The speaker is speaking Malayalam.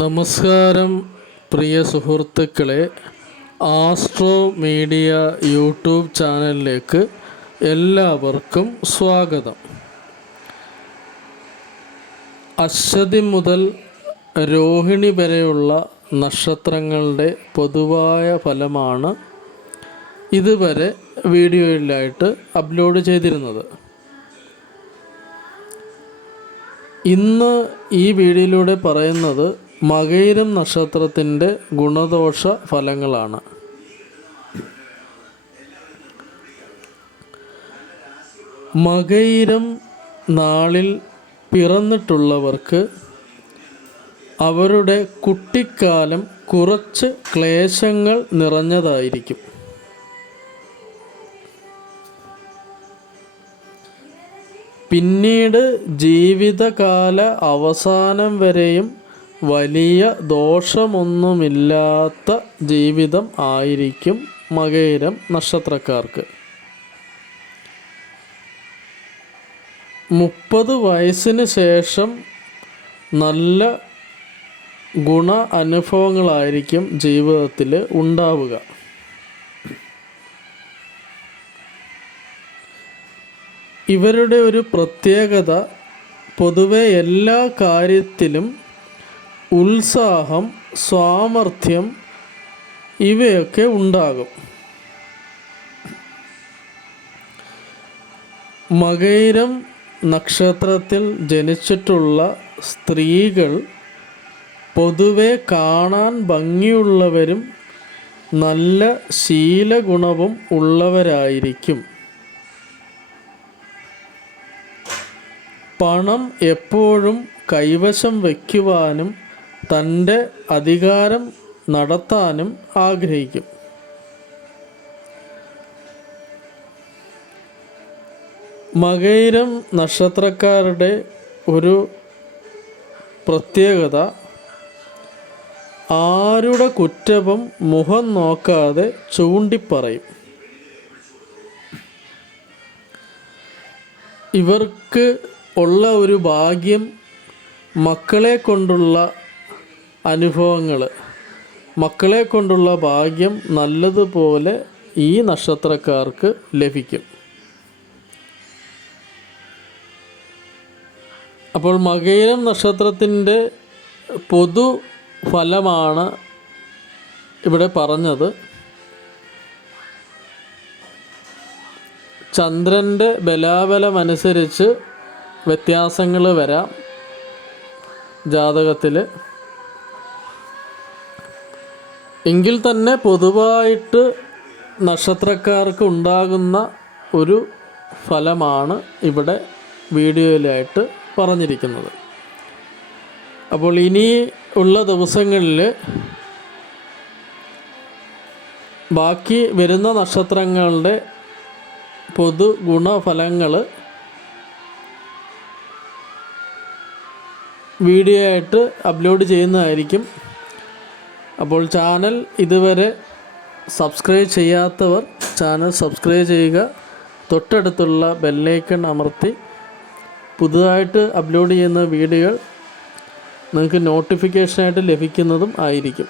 നമസ്കാരം പ്രിയ സുഹൃത്തുക്കളെ, ആസ്ട്രോ മീഡിയ യൂട്യൂബ് ചാനലിലേക്ക് എല്ലാവർക്കും സ്വാഗതം. അശ്വതി മുതൽ രോഹിണി വരെയുള്ള നക്ഷത്രങ്ങളുടെ പൊതുവായ ഫലമാണ് ഇതുവരെ വീഡിയോയിലായിട്ട് അപ്ലോഡ് ചെയ്തിരുന്നത്. ഇന്ന് ഈ വീഡിയോയിലൂടെ പറയുന്നത് മകയിരം നക്ഷത്രത്തിൻ്റെ ഗുണദോഷ ഫലങ്ങളാണ്. മകയിരം നാളിൽ പിറന്നിട്ടുള്ളവർക്ക് അവരുടെ കുട്ടിക്കാലം കുറച്ച് ക്ലേശങ്ങൾ നിറഞ്ഞതായിരിക്കും. പിന്നീട് ജീവിതകാല അവസാനം വരെയും വലിയ ദോഷമൊന്നുമില്ലാത്ത ജീവിതം ആയിരിക്കും മകയിരം നക്ഷത്രക്കാർക്ക്. 30 വയസ്സിന് ശേഷം നല്ല ഗുണ അനുഭവങ്ങളായിരിക്കും ജീവിതത്തിൽ ഉണ്ടാവുക. ഇവരുടെ ഒരു പ്രത്യേകത, പൊതുവെ എല്ലാ കാര്യത്തിലും ഉത്സാഹം, സാമർഥ്യം ഇവയൊക്കെ ഉണ്ടാകും. മകയിരം നക്ഷത്രത്തിൽ ജനിച്ചിട്ടുള്ള സ്ത്രീകൾ പൊതുവെ കാണാൻ ഭംഗിയുള്ളവരും നല്ല ശീലഗുണവും ഉള്ളവരായിരിക്കും. പണം എപ്പോഴും കൈവശം വയ്ക്കുവാനും തൻ്റെ അധികാരം നടത്താനും ആഗ്രഹിക്കും. മകയിരം നക്ഷത്രക്കാരുടെ ഒരു പ്രത്യേകത, ആരുടെ കുറ്റവും മുഖം നോക്കാതെ ചൂണ്ടിപ്പറയും. ഇവർക്ക് ഉള്ള ഒരു ഭാഗ്യം, മക്കളെ കൊണ്ടുള്ള അനുഭവങ്ങൾ, മക്കളെ കൊണ്ടുള്ള ഭാഗ്യം നല്ലതുപോലെ ഈ നക്ഷത്രക്കാർക്ക് ലഭിക്കും. അപ്പോൾ മകയിരം നക്ഷത്രത്തിൻ്റെ പൊതു ഫലമാണ് ഇവിടെ പറഞ്ഞത്. ചന്ദ്രൻ്റെ ബലാബലമനുസരിച്ച് വ്യത്യാസങ്ങൾ വരാം ജാതകത്തിൽ. എങ്കിൽ തന്നെ പൊതുവായിട്ട് നക്ഷത്രക്കാർക്ക് ഉണ്ടാകുന്ന ഒരു ഫലമാണ് ഇവിടെ വീഡിയോയിലായിട്ട് പറഞ്ഞിരിക്കുന്നത്. അപ്പോൾ ഇനി ഉള്ള ദിവസങ്ങളിൽ ബാക്കി വരുന്ന നക്ഷത്രങ്ങളുടെ പൊതു ഗുണഫലങ്ങൾ വീഡിയോ ആയിട്ട് അപ്ലോഡ് ചെയ്യുന്നതായിരിക്കും. അപ്പോൾ ചാനൽ ഇതുവരെ സബ്സ്ക്രൈബ് ചെയ്യാത്തവർ ചാനൽ സബ്സ്ക്രൈബ് ചെയ്യുക. തൊട്ടടുത്തുള്ള ബെല്ലൈക്കൺ അമർത്തി പുതുതായിട്ട് അപ്ലോഡ് ചെയ്യുന്ന വീഡിയോകൾ നിങ്ങൾക്ക് നോട്ടിഫിക്കേഷനായിട്ട് ലഭിക്കുന്നതും ആയിരിക്കും.